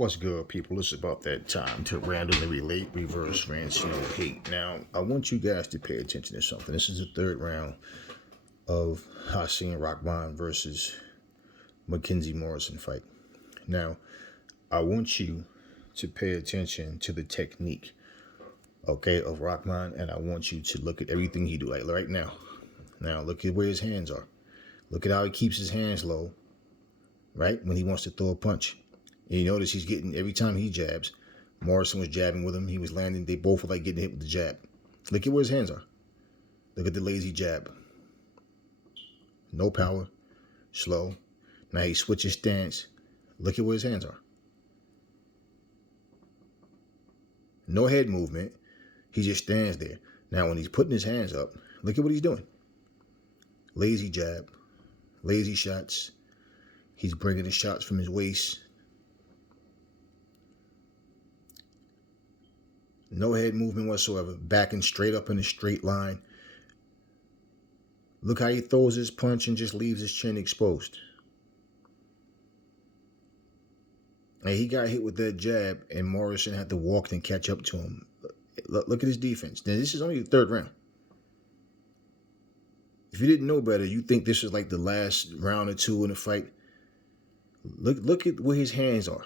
What's good, people? It's about that time to randomly relate, reverse, rancio, hate. Now, I want you guys to pay attention to something. This is the third round of Hasim Rahman versus Mackenzie Morrison fight. Now, I want you to pay attention to the technique, okay, of Rahman, and I want you to look at everything he do. Like right now. Now, look at where his hands are. Look at how he keeps his hands low, right, when he wants to throw a punch. And you notice he's getting, every time he jabs, Morrison was jabbing with him. He was landing. They both were like getting hit with the jab. Look at where his hands are. Look at the lazy jab. No power. Slow. Now he switches stance. Look at where his hands are. No head movement. He just stands there. Now when he's putting his hands up, look at what he's doing. Lazy jab. Lazy shots. He's bringing the shots from his waist. No head movement whatsoever. Backing straight up in a straight line. Look how he throws his punch and just leaves his chin exposed. And he got hit with that jab, and Morrison had to walk and catch up to him. Look at his defense. Now, this is only the third round. If you didn't know better, you think this is like the last round or two in the fight. Look at where his hands are.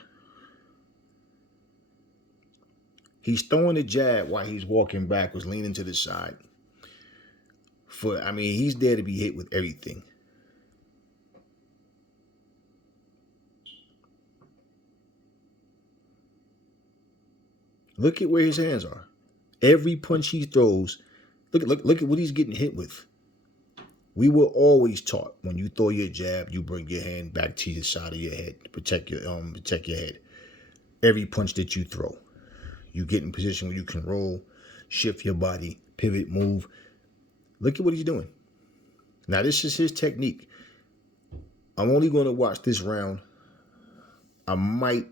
He's throwing the jab while he's walking backwards, leaning to the side. He's there to be hit with everything. Look at where his hands are. Every punch he throws, look at what he's getting hit with. We were always taught when you throw your jab, you bring your hand back to the side of your head to protect your head. Every punch that you throw, you get in position where you can roll, shift your body, pivot, move. Look at what he's doing. Now, this is his technique. I'm only going to watch this round. I might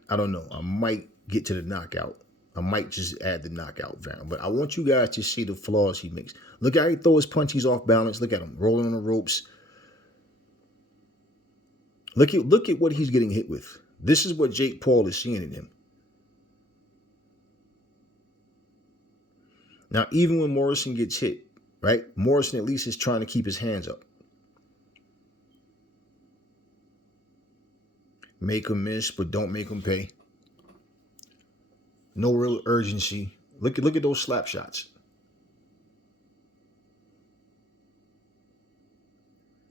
get to the knockout. I might just add the knockout round. But I want you guys to see the flaws he makes. Look how he throws his punch. He's off balance. Look at him rolling on the ropes. Look at what he's getting hit with. This is what Jake Paul is seeing in him. Now, even when Morrison gets hit, right? Morrison at least is trying to keep his hands up. Make him miss, but don't make him pay. No real urgency. Look at those slap shots.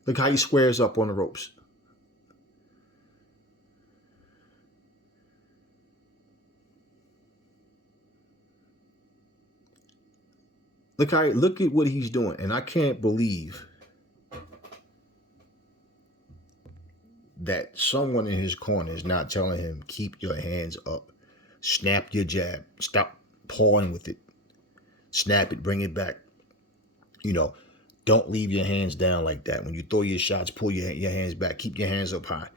Look how he squares up on the ropes. Look at what he's doing. And I can't believe that someone in his corner is not telling him, keep your hands up. Snap your jab. Stop pawing with it. Snap it. Bring it back. Don't leave your hands down like that. When you throw your shots, pull your hands back. Keep your hands up high.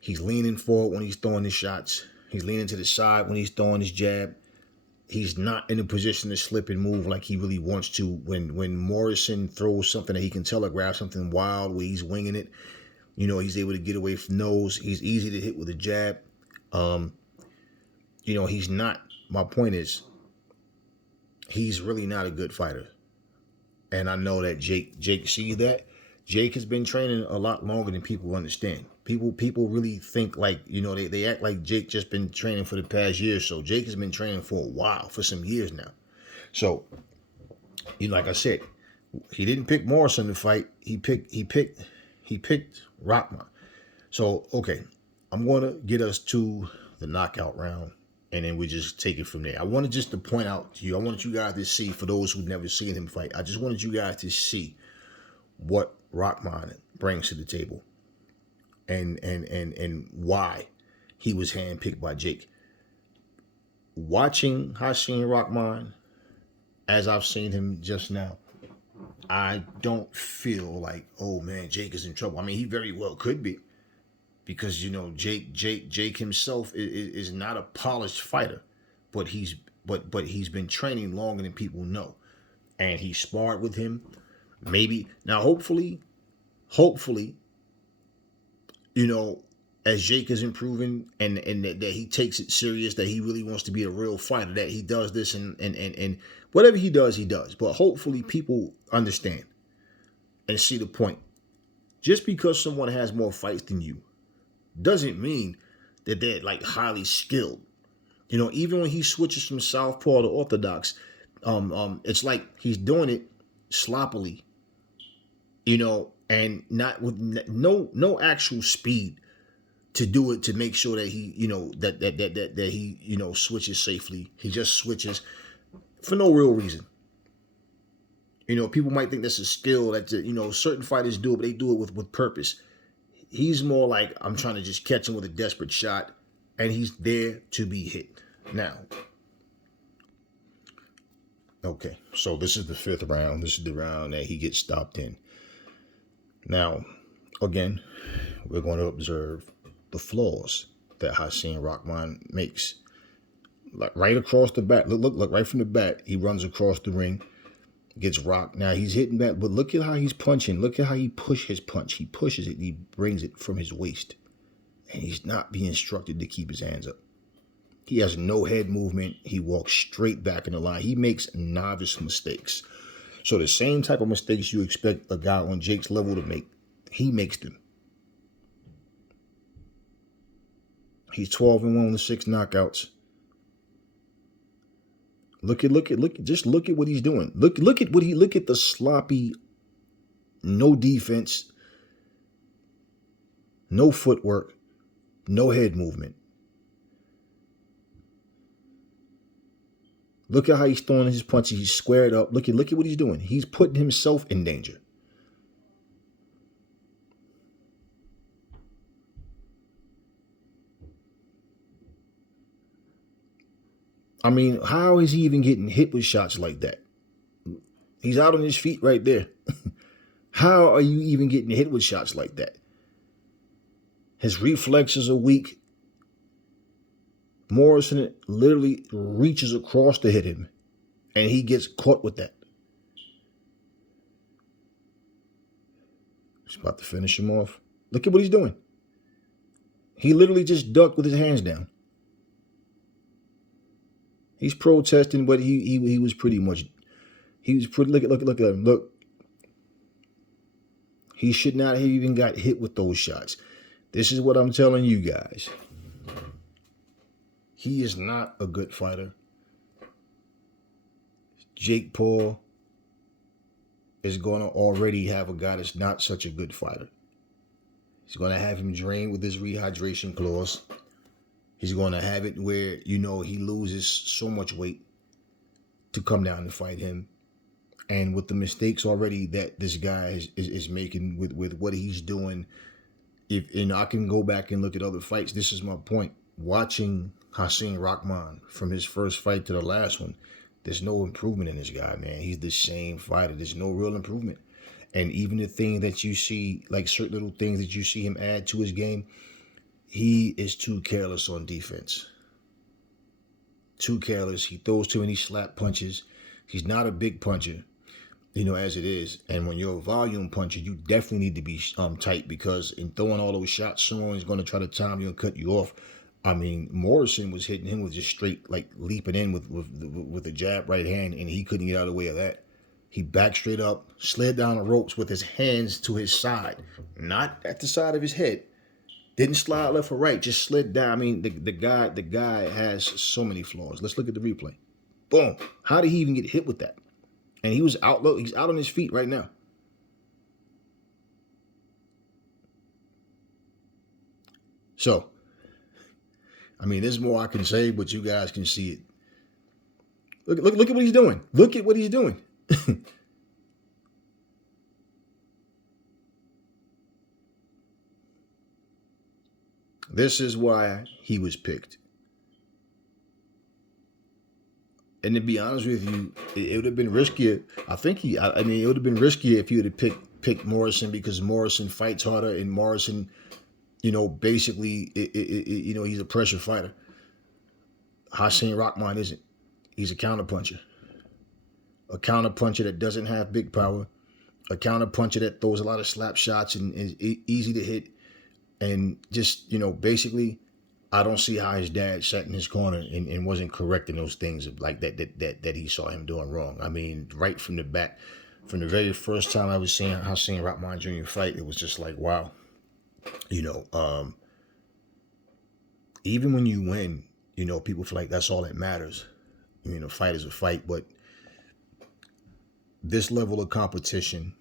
He's leaning forward when he's throwing his shots. He's leaning to the side when he's throwing his jab. He's not in a position to slip and move like he really wants to. When Morrison throws something that he can telegraph, something wild where he's winging it, he's able to get away from those. He's easy to hit with a jab. He's not. My point is, he's really not a good fighter. And I know that Jake sees that. Jake has been training a lot longer than people understand. People really think like, they act like Jake just been training for the past year or so. Jake has been training for a while, for some years now. So, like I said, he didn't pick Morrison to fight. He picked Rahman. So, okay, I'm going to get us to the knockout round, and then we just take it from there. I wanted just to point out to you, I wanted you guys to see, for those who've never seen him fight, I just wanted you guys to see what Rahman brings to the table and why he was handpicked by Jake. Watching Hasim Rahman, as I've seen him just now, I don't feel like, oh man, Jake is in trouble. He very well could be, because Jake himself is not a polished fighter, but he's been training longer than people know, and he sparred with him. Maybe now, hopefully, as Jake is improving and that he takes it serious, that he really wants to be a real fighter, that he does this and whatever he does, he does. But hopefully people understand and see the point. Just because someone has more fights than you doesn't mean that they're like highly skilled. You know, even when he switches from southpaw to orthodox, it's like he's doing it sloppily, you know, and not with no actual speed to do it, to make sure that he, you know, that he, you know, switches safely. He just switches for no real reason. You know, people might think that's a skill that, you know, certain fighters do it, but they do it with purpose. He's more like, I'm trying to just catch him with a desperate shot, and he's there to be hit. Now, okay, so this is the 5th round. This is the round that he gets stopped in. Now, again, we're going to observe the flaws that Hasim Rahman makes. Like right across the bat. Look, right from the bat, he runs across the ring, gets rocked. Now he's hitting back, but look at how he's punching. Look at how he pushes his punch. He pushes it, he brings it from his waist. And he's not being instructed to keep his hands up. He has no head movement. He walks straight back in the line. He makes novice mistakes. So the same type of mistakes you expect a guy on Jake's level to make, he makes them. He's 12-1 with 6 knockouts. Look at what he's doing. Look at the sloppy, no defense, no footwork, no head movement. Look at how he's throwing his punches. He's squared up. Look at what he's doing. He's putting himself in danger. I mean, how is he even getting hit with shots like that? He's out on his feet right there. How are you even getting hit with shots like that? His reflexes are weak. Morrison literally reaches across to hit him, and he gets caught with that. He's about to finish him off. Look at what he's doing. He literally just ducked with his hands down. He's protesting, but he was pretty much, he was pretty, look at him, look. He should not have even got hit with those shots. This is what I'm telling you guys. He is not a good fighter. Jake Paul is going to already have a guy that's not such a good fighter. He's going to have him drained with his rehydration clause. He's going to have it where, you know, he loses so much weight to come down and fight him. And with the mistakes already that this guy is making with what he's doing, if, and I can go back and look at other fights, this is my point. Watching Hasim Rahman from his first fight to the last one, there's no improvement in this guy, man. He's the same fighter. There's no real improvement. And even the thing that you see, like certain little things that you see him add to his game, he is too careless on defense. Too careless. He throws too many slap punches. He's not a big puncher, you know, as it is. And when you're a volume puncher, you definitely need to be tight, because in throwing all those shots, someone is going to try to time you and cut you off. I mean, Morrison was hitting him with just straight, like, leaping in with a jab right hand, and he couldn't get out of the way of that. He backed straight up, slid down the ropes with his hands to his side, not at the side of his head. Didn't slide left or right, just slid down. I mean, the guy has so many flaws. Let's look at the replay. Boom. How did he even get hit with that? And he was out. Look, he's out on his feet right now. So, I mean, there's more I can say, but you guys can see it. Look at what he's doing. Look at what he's doing. This is why he was picked. And to be honest with you, it would have been riskier. I mean, it would have been riskier if you would have picked Morrison, because Morrison fights harder, and Morrison, you know, basically, you know, he's a pressure fighter. Hasim Rahman isn't. He's a counterpuncher. A counterpuncher that doesn't have big power. A counterpuncher that throws a lot of slap shots and is easy to hit. And just, basically, I don't see how his dad sat in his corner and wasn't correcting those things like that he saw him doing wrong. I mean, right from the back, from the very first time I was seeing Hasim Rahman Jr. fight, it was just like, wow. You know, um, Even when you win, people feel like that's all that matters. A fight is a fight, but this level of competition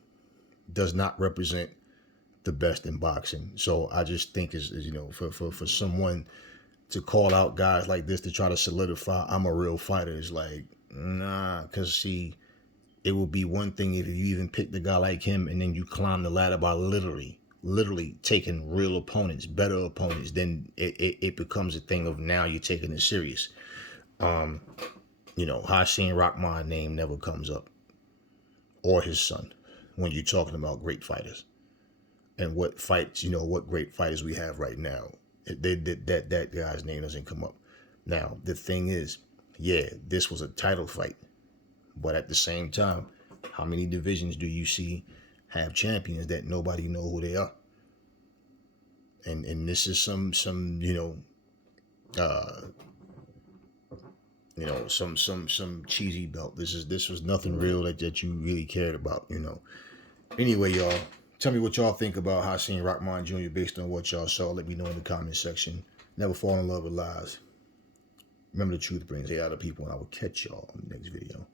does not represent the best in boxing. So I just think for someone to call out guys like this to try to solidify I'm a real fighter is like, nah, because see, it would be one thing if you even picked a guy like him and then you climb the ladder by literally taking real opponents, better opponents. Then it becomes a thing of now you're taking it serious. Hasim Rahman name never comes up, or his son, when you're talking about great fighters and what fights, what great fighters we have right now. That guy's name doesn't come up. Now the thing is, yeah, this was a title fight, but at the same time, how many divisions do you see have champions that nobody know who they are? And this is some uh some cheesy belt. This was nothing real that you really cared about. Anyway, y'all, tell me what y'all think about Hasim Rahman Jr. based on what y'all saw. Let me know in the comment section. Never fall in love with lies. Remember, the truth brings hate out of people, and I will catch y'all on the next video.